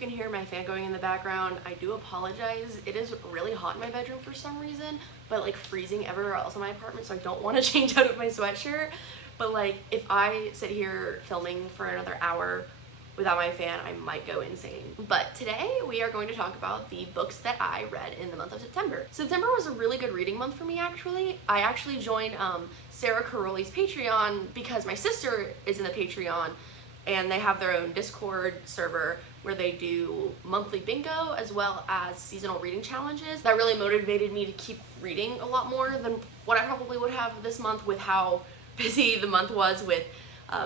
you can hear my fan going in the background. I do apologize. It is really hot in my bedroom for some reason, but like freezing everywhere else in my apartment, so I don't want to change out of my sweatshirt. But like if I sit here filming for another hour without my fan, I might go insane. But today we are going to talk about the books that I read in the month of September. September was a really good reading month for me, actually. I actually joined Sarah Caroli's Patreon because my sister is in the Patreon, and they have their own Discord server where they do monthly bingo as well as seasonal reading challenges. That really motivated me to keep reading a lot more than what I probably would have this month with how busy the month was with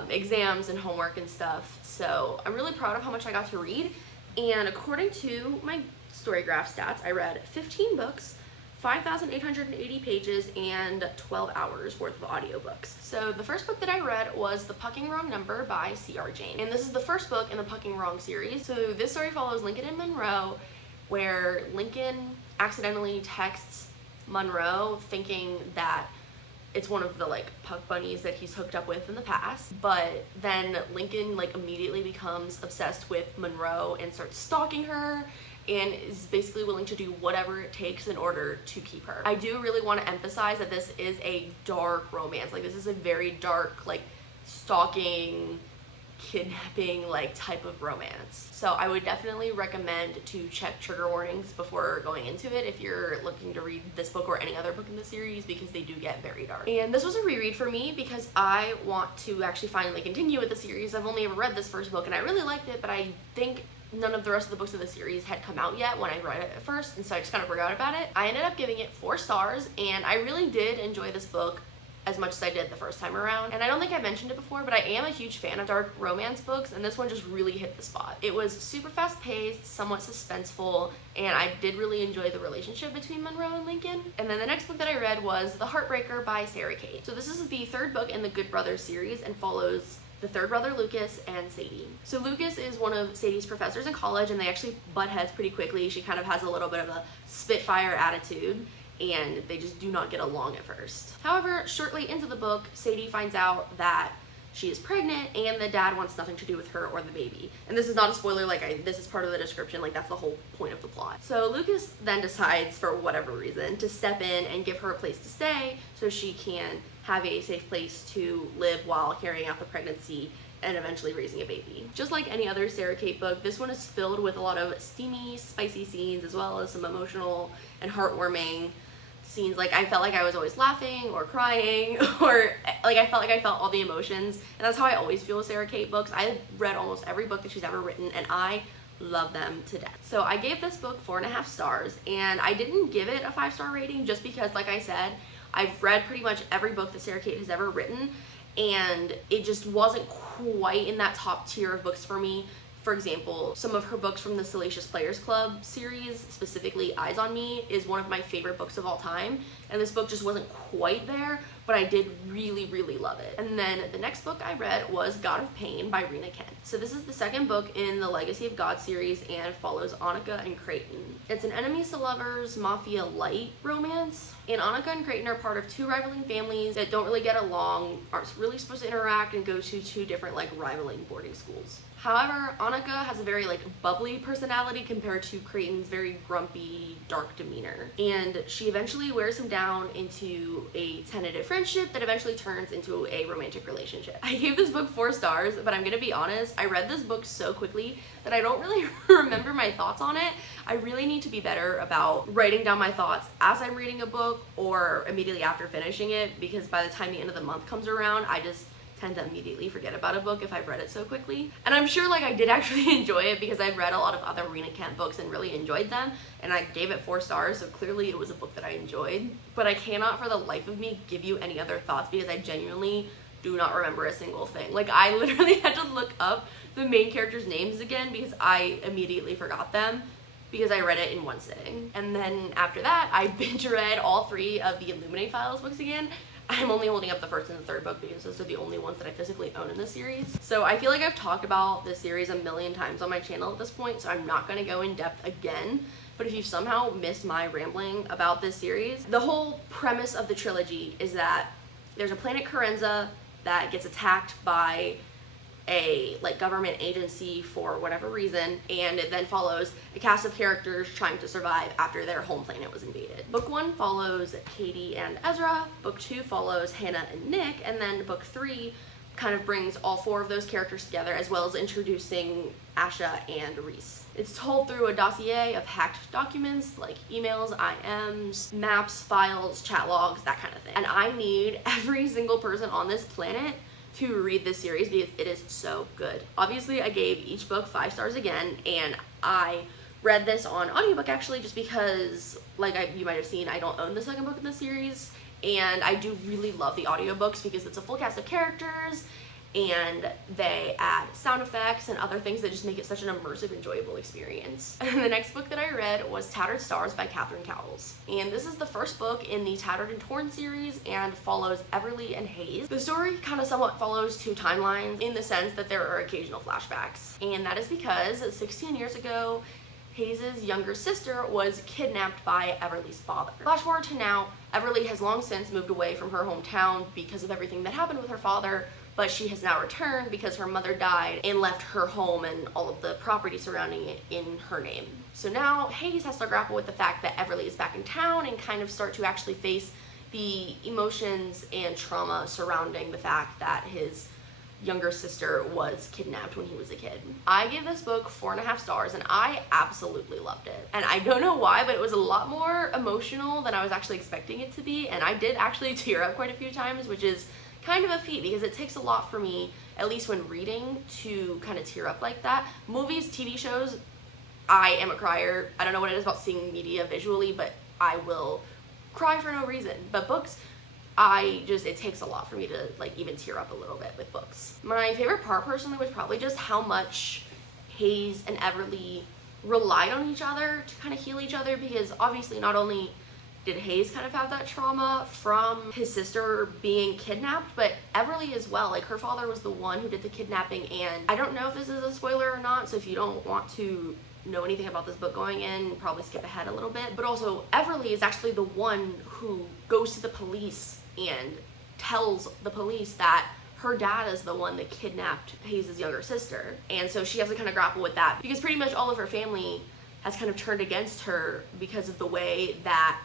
exams and homework and stuff. So I'm really proud of how much I got to read, and according to my Storygraph stats, I read 15 books, 5,880 pages, and 12 hours worth of audiobooks. So the first book that I read was The Pucking Wrong Number by C.R. Jane, and this is the first book in the Pucking Wrong series. So this story follows Lincoln and Monroe, where Lincoln accidentally texts Monroe thinking that it's one of the like puck bunnies that he's hooked up with in the past, but then Lincoln like immediately becomes obsessed with Monroe and starts stalking her and is basically willing to do whatever it takes in order to keep her. I do really want to emphasize that this is a dark romance. Like this is a very dark, like stalking, kidnapping like type of romance. So I would definitely recommend to check trigger warnings before going into it if you're looking to read this book or any other book in the series, because they do get very dark. And this was a reread for me because I want to actually finally continue with the series. I've only ever read this first book and I really liked it, but I think none of the rest of the books of the series had come out yet when I read it at first, and so I just kind of forgot about it. I ended up giving it 4 stars, and I really did enjoy this book as much as I did the first time around. And I don't think I mentioned it before, but I am a huge fan of dark romance books, and this one just really hit the spot. It was super fast paced, somewhat suspenseful, and I did really enjoy the relationship between Monroe and Lincoln. And then the next book that I read was The Heartbreaker by Sarah Kate. So this is the third book in the Good Brothers series and follows the third brother, Lucas, and Sadie. So Lucas is one of Sadie's professors in college, and they actually butt heads pretty quickly. She kind of has a little bit of a spitfire attitude, and they just do not get along at first. However, shortly into the book, Sadie finds out that she is pregnant and the dad wants nothing to do with her or the baby. And this is not a spoiler, this is part of the description, like that's the whole point of the plot. So Lucas then decides, for whatever reason, to step in and give her a place to stay so she can have a safe place to live while carrying out the pregnancy and eventually raising a baby. Just like any other Sarah Kate book, this one is filled with a lot of steamy, spicy scenes, as well as some emotional and heartwarming scenes. Like I felt like I was always laughing or crying, or like I felt like I felt all the emotions, and that's how I always feel with Sarah Kate books. I read almost every book that she's ever written, and I love them to death. So I gave this book 4.5 stars, and I didn't give it a 5-star rating just because, like I said, I've read pretty much every book that Sarah Kate has ever written, and it just wasn't quite in that top tier of books for me. For example, some of her books from the Salacious Players Club series, specifically Eyes on Me, is one of my favorite books of all time, and this book just wasn't quite there, but I did really, really love it. And then the next book I read was God of Pain by Rena Kent. So this is the second book in the Legacy of God series and follows Annika and Creighton. It's an enemies to lovers, mafia light romance, and Annika and Creighton are part of 2 rivaling families that don't really get along, aren't really supposed to interact, and go to 2 different rivaling boarding schools. However, Annika has a very bubbly personality compared to Creighton's very grumpy, dark demeanor. And she eventually wears him down into a tentative friendship that eventually turns into a romantic relationship. I gave this book 4 stars, but I'm gonna be honest, I read this book so quickly that I don't really remember my thoughts on it. I really need to be better about writing down my thoughts as I'm reading a book or immediately after finishing it, because by the time the end of the month comes around, I just tend to immediately forget about a book if I've read it so quickly. And I'm sure I did actually enjoy it because I've read a lot of other Rena Kent books and really enjoyed them, and I gave it 4 stars, so clearly it was a book that I enjoyed. But I cannot for the life of me give you any other thoughts because I genuinely do not remember a single thing. I literally had to look up the main characters' names again because I immediately forgot them because I read it in one sitting. And then after that, I binge read all 3 of the Illuminae Files books again. I'm only holding up the first and the third book because those are the only ones that I physically own in this series. So I feel like I've talked about this series a million times on my channel at this point, so I'm not going to go in depth again. But if you've somehow missed my rambling about this series, the whole premise of the trilogy is that there's a planet Carenza that gets attacked by a like government agency for whatever reason, and it then follows a cast of characters trying to survive after their home planet was invaded. Book 1 follows Katie and Ezra, book 2 follows Hannah and Nick, and then book 3 kind of brings all 4 of those characters together, as well as introducing Asha and Reese. It's told through a dossier of hacked documents like emails, IMs, maps, files, chat logs, that kind of thing. And I need every single person on this planet to read this series because it is so good. Obviously, I gave each book 5 stars again, and I read this on audiobook actually just because, like you might have seen, I don't own the second book in the series, and I do really love the audiobooks because it's a full cast of characters and they add sound effects and other things that just make it such an immersive, enjoyable experience. And the next book that I read was Tattered Stars by Catherine Cowles. And this is the first book in the Tattered and Torn series and follows Everly and Hayes. The story kind of somewhat follows 2 timelines in the sense that there are occasional flashbacks. And that is because 16 years ago, Hayes' younger sister was kidnapped by Everly's father. Flash forward to now, Everly has long since moved away from her hometown because of everything that happened with her father, but she has now returned because her mother died and left her home and all of the property surrounding it in her name. So now Hayes has to grapple with the fact that Everly is back in town and kind of start to actually face the emotions and trauma surrounding the fact that his younger sister was kidnapped when he was a kid. I gave this book 4.5 stars and I absolutely loved it. And I don't know why, but it was a lot more emotional than I was actually expecting it to be, and I did actually tear up quite a few times, which is kind of a feat because it takes a lot for me, at least when reading, to kind of tear up like that. Movies, TV shows, I am a crier. I don't know what it is about seeing media visually, but I will cry for no reason. But books, it takes a lot for me to like even tear up a little bit with books. My favorite part personally was probably just how much Hayes and Everly relied on each other to kind of heal each other, because obviously not only did Hayes kind of have that trauma from his sister being kidnapped, but Everly as well. Like, her father was the one who did the kidnapping, and I don't know if this is a spoiler or not, so if you don't want to know anything about this book going in, probably skip ahead a little bit. But also, Everly is actually the one who goes to the police and tells the police that her dad is the one that kidnapped Hayes' younger sister. And so she has to kind of grapple with that because pretty much all of her family has kind of turned against her because of the way that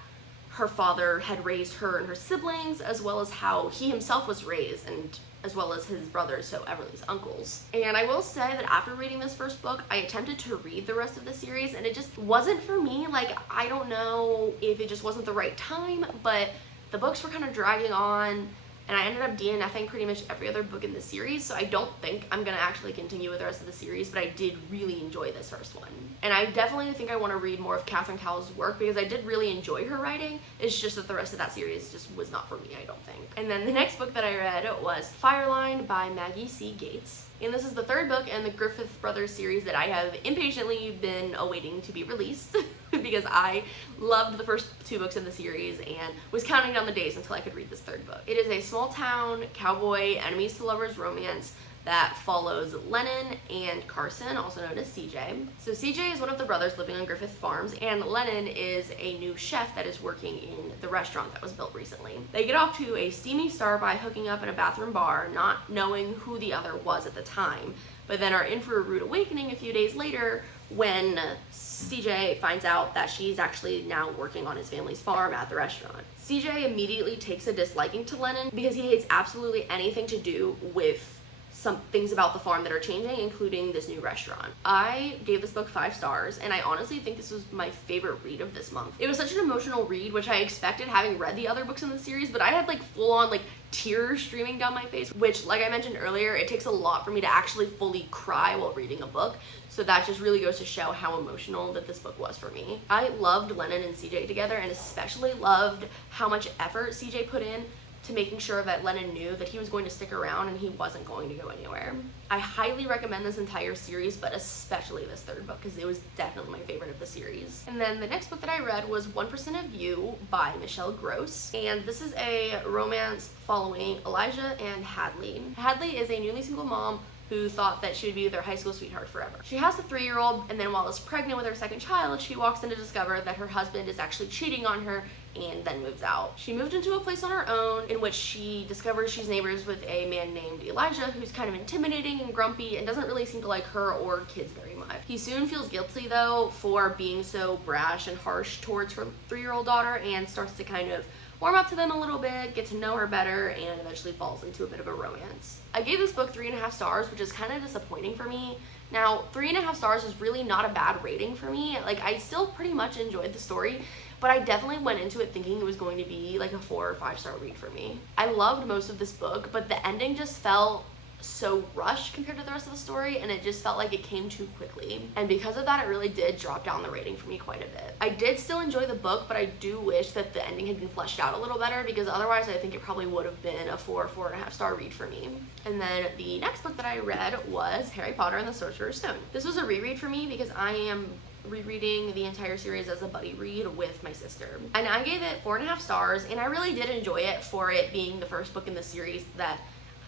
her father had raised her and her siblings, as well as how he himself was raised, and as well as his brothers, so Everly's uncles. And I will say that after reading this first book, I attempted to read the rest of the series, and it just wasn't for me. Like, I don't know if it just wasn't the right time, but the books were kind of dragging on, and I ended up DNFing pretty much every other book in the series, so I don't think I'm gonna actually continue with the rest of the series, but I did really enjoy this first one. And I definitely think I want to read more of Catherine Cowles' work because I did really enjoy her writing. It's just that the rest of that series just was not for me, I don't think. And then the next book that I read was Fireline by Maggie C. Gates. And this is the 3rd book in the Griffith Brothers series that I have impatiently been awaiting to be released because I loved the first 2 books in the series and was counting down the days until I could read this 3rd book. It is a small town cowboy enemies to lovers romance that follows Lennon and Carson, also known as CJ. So CJ is one of the brothers living on Griffith Farms, and Lennon is a new chef that is working in the restaurant that was built recently. They get off to a steamy start by hooking up in a bathroom bar, not knowing who the other was at the time, but then are in for a rude awakening a few days later when CJ finds out that she's actually now working on his family's farm at the restaurant. CJ immediately takes a disliking to Lennon because he hates absolutely anything to do with some things about the farm that are changing, including this new restaurant. I gave this book 5 stars, and I honestly think this was my favorite read of this month. It was such an emotional read, which I expected having read the other books in the series, but I had like full-on like tears streaming down my face, which, like I mentioned earlier, it takes a lot for me to actually fully cry while reading a book. So that just really goes to show how emotional that this book was for me. I loved Lennon and CJ together, and especially loved how much effort CJ put in to making sure that Lennon knew that he was going to stick around and he wasn't going to go anywhere. I highly recommend this entire series, but especially this 3rd book because it was definitely my favorite of the series. And then the next book that I read was 1% of You by Michelle Gross, and this is a romance following Elijah and Hadley. Hadley is a newly single mom who thought that she would be their high school sweetheart forever. She has a 3-year-old, and then while is pregnant with her second child, she walks in to discover that her husband is actually cheating on her and then moves out. She moved into a place on her own in which she discovers she's neighbors with a man named Elijah, who's kind of intimidating and grumpy and doesn't really seem to like her or kids very much. He soon feels guilty though for being so brash and harsh towards her 3-year-old daughter and starts to kind of warm up to them a little bit, get to know her better, and eventually falls into a bit of a romance. I gave this book 3.5 stars, which is kind of disappointing for me. Now, 3.5 stars is really not a bad rating for me. Like, I still pretty much enjoyed the story, but I definitely went into it thinking it was going to be like a 4 or 5 star read for me. I loved most of this book, but the ending just felt so rushed compared to the rest of the story, and it just felt like it came too quickly. And because of that, it really did drop down the rating for me quite a bit. I did still enjoy the book, but I do wish that the ending had been fleshed out a little better, because otherwise I think it probably would have been a 4 or 4.5 star read for me. And then the next book that I read was Harry Potter and the Sorcerer's Stone. This was a reread for me because I am rereading the entire series as a buddy read with my sister. And I gave it 4.5 stars, and I really did enjoy it for it being the first book in the series that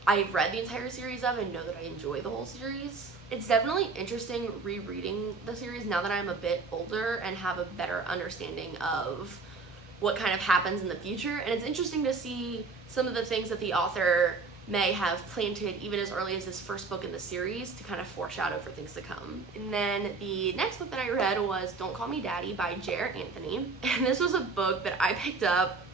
I've read the entire series of and know that I enjoy the whole series. It's definitely interesting rereading the series now that I'm a bit older and have a better understanding of what kind of happens in the future, and it's interesting to see some of the things that the author may have planted even as early as this first book in the series to kind of foreshadow for things to come. And then the next book that I read was Don't Call Me Daddy by J.R. Anthony, and this was a book that I picked up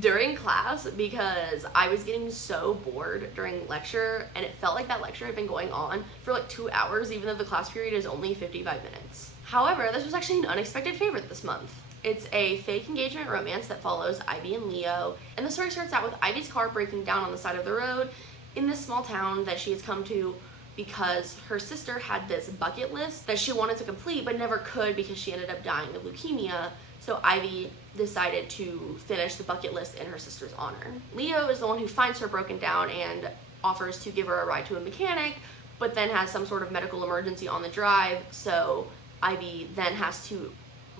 during class because I was getting so bored during lecture, and it felt like that lecture had been going on for like 2 hours even though the class period is only 55 minutes. However, this was actually an unexpected favorite this month. It's a fake engagement romance that follows Ivy and Leo, and the story starts out with Ivy's car breaking down on the side of the road in this small town that she has come to because her sister had this bucket list that she wanted to complete but never could because she ended up dying of leukemia. So Ivy decided to finish the bucket list in her sister's honor. Leo is the one who finds her broken down and offers to give her a ride to a mechanic, but then has some sort of medical emergency on the drive, so Ivy then has to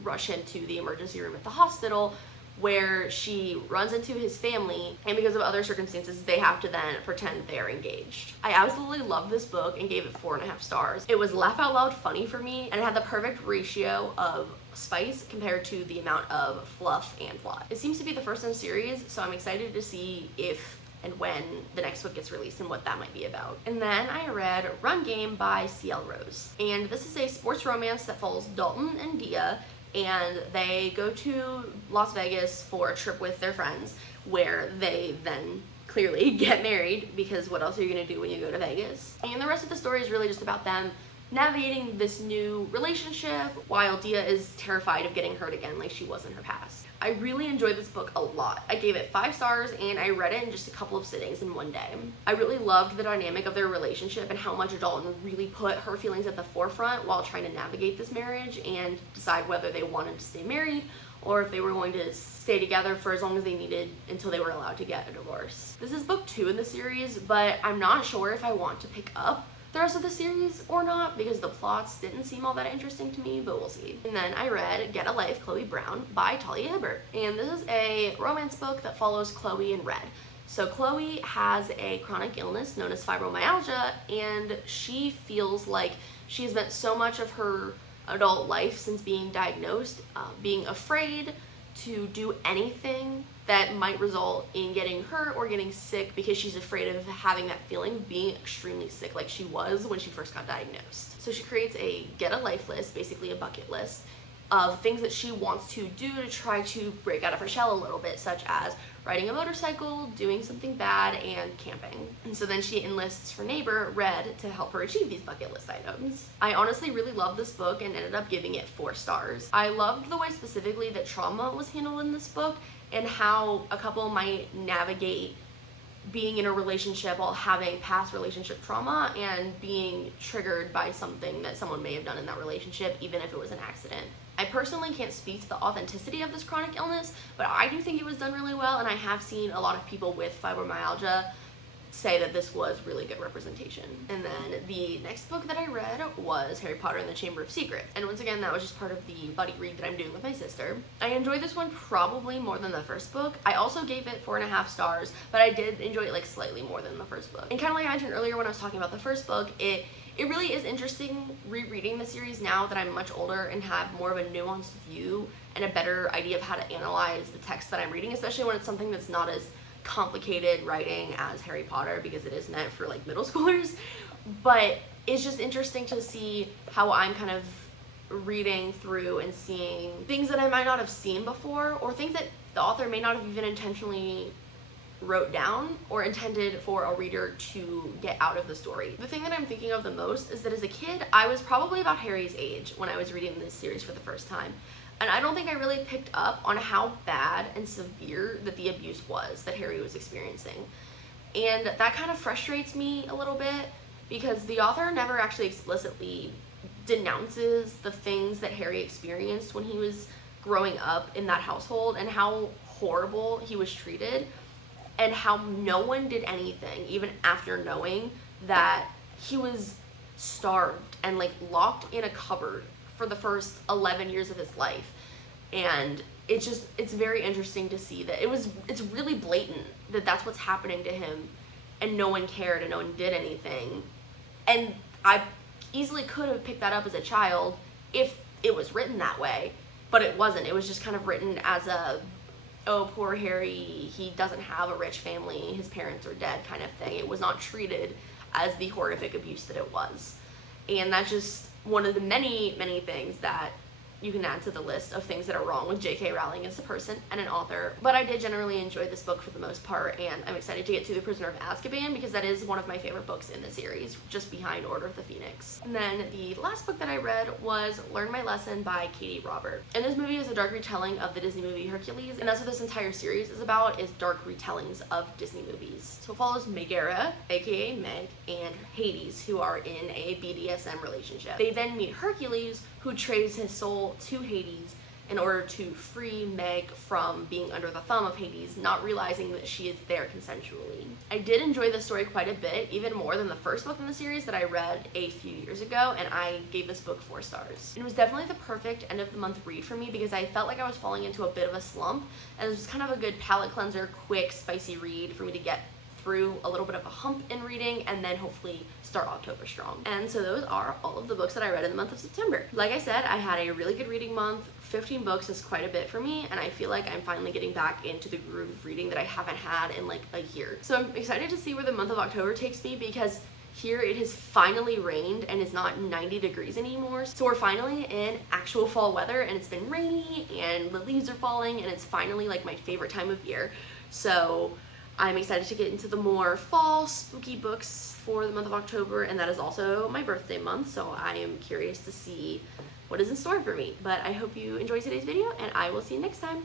rush into the emergency room at the hospital where she runs into his family, and because of other circumstances, they have to then pretend they are engaged. I absolutely love this book and gave it 4.5 stars. It was laugh out loud funny for me, and it had the perfect ratio of spice compared to the amount of fluff and plot. It seems to be the first in a series, so I'm excited to see if and when the next book gets released and what that might be about. And then I read Run Game by C.L. Rose, and this is a sports romance that follows Dalton and Dia, and they go to Las Vegas for a trip with their friends where they then clearly get married, because what else are you going to do when you go to Vegas? And the rest of the story is really just about them navigating this new relationship while Dia is terrified of getting hurt again like she was in her past. I really enjoyed this book a lot. I gave it 5 stars, and I read it in just a couple of sittings in one day. I really loved the dynamic of their relationship and how much Dalton really put her feelings at the forefront while trying to navigate this marriage and decide whether they wanted to stay married or if they were going to stay together for as long as they needed until they were allowed to get a divorce. This is book 2 in the series, but I'm not sure if I want to pick up the rest of the series or not because the plots didn't seem all that interesting to me, but we'll see. And then I read Get a Life, Chloe Brown by Talia Hibbert, and this is a romance book that follows Chloe in red. So Chloe has a chronic illness known as fibromyalgia, and she feels like she has spent so much of her adult life since being diagnosed being afraid to do anything that might result in getting hurt or getting sick because she's afraid of having that feeling, being extremely sick like she was when she first got diagnosed. So she creates a get a life list, basically a bucket list, of things that she wants to do to try to break out of her shell a little bit, such as riding a motorcycle, doing something bad, and camping. And so then she enlists her neighbor, Red, to help her achieve these bucket list items. I honestly really loved this book and ended up giving it 4 stars. I loved the way specifically that trauma was handled in this book and how a couple might navigate being in a relationship while having past relationship trauma and being triggered by something that someone may have done in that relationship, even if it was an accident. I personally can't speak to the authenticity of this chronic illness, but I do think it was done really well, and I have seen a lot of people with fibromyalgia say that this was really good representation. And then the next book that I read was Harry Potter and the Chamber of Secrets. And once again, that was just part of the buddy read that I'm doing with my sister. I enjoyed this one probably more than the first book. I also gave it 4.5 stars, but I did enjoy it like slightly more than the first book. And kind of like I mentioned earlier when I was talking about the first book, it really is interesting rereading the series now that I'm much older and have more of a nuanced view and a better idea of how to analyze the text that I'm reading, especially when it's something that's not as complicated writing as Harry Potter, because it is meant for like middle schoolers. But it's just interesting to see how I'm kind of reading through and seeing things that I might not have seen before, or things that the author may not have even intentionally wrote down or intended for a reader to get out of the story. The thing that I'm thinking of the most is that as a kid, I was probably about Harry's age when I was reading this series for the first time. And I don't think I really picked up on how bad and severe that the abuse was that Harry was experiencing. And that kind of frustrates me a little bit, because the author never actually explicitly denounces the things that Harry experienced when he was growing up in that household, and how horrible he was treated, and how no one did anything even after knowing that he was starved and like locked in a cupboard for the first 11 years of his life. And it's very interesting to see that it's really blatant that that's what's happening to him, and no one cared and no one did anything. And I easily could have picked that up as a child if it was written that way, but it wasn't. It was just kind of written as a, oh, poor Harry, he doesn't have a rich family, his parents are dead kind of thing. It was not treated as the horrific abuse that it was. And that's just one of the many, many things that you can add to the list of things that are wrong with J.K. Rowling as a person and an author. But I did generally enjoy this book for the most part, and I'm excited to get to The Prisoner of Azkaban, because that is one of my favorite books in the series, just behind Order of the Phoenix. And then the last book that I read was Learn My Lesson by Katie Robert. And this movie is a dark retelling of the Disney movie Hercules, and that's what this entire series is about, is dark retellings of Disney movies. So it follows Megara, aka Meg, and Hades, who are in a BDSM relationship. They then meet Hercules, who trades his soul to Hades in order to free Meg from being under the thumb of Hades, not realizing that she is there consensually. I did enjoy this story quite a bit, even more than the first book in the series that I read a few years ago, and I gave this book 4 stars. It was definitely the perfect end of the month read for me, because I felt like I was falling into a bit of a slump, and it was kind of a good palate cleanser, quick, spicy read for me to get through a little bit of a hump in reading, and then hopefully start October strong. And so those are all of the books that I read in the month of September. Like I said, I had a really good reading month. 15 books is quite a bit for me, and I feel like I'm finally getting back into the groove of reading that I haven't had in like a year. So I'm excited to see where the month of October takes me, because here it has finally rained and it's not 90 degrees anymore. So we're finally in actual fall weather, and it's been rainy and the leaves are falling, and it's finally like my favorite time of year. So I'm excited to get into the more fall spooky books for the month of October, and that is also my birthday month, so I am curious to see what is in store for me. But I hope you enjoyed today's video, and I will see you next time.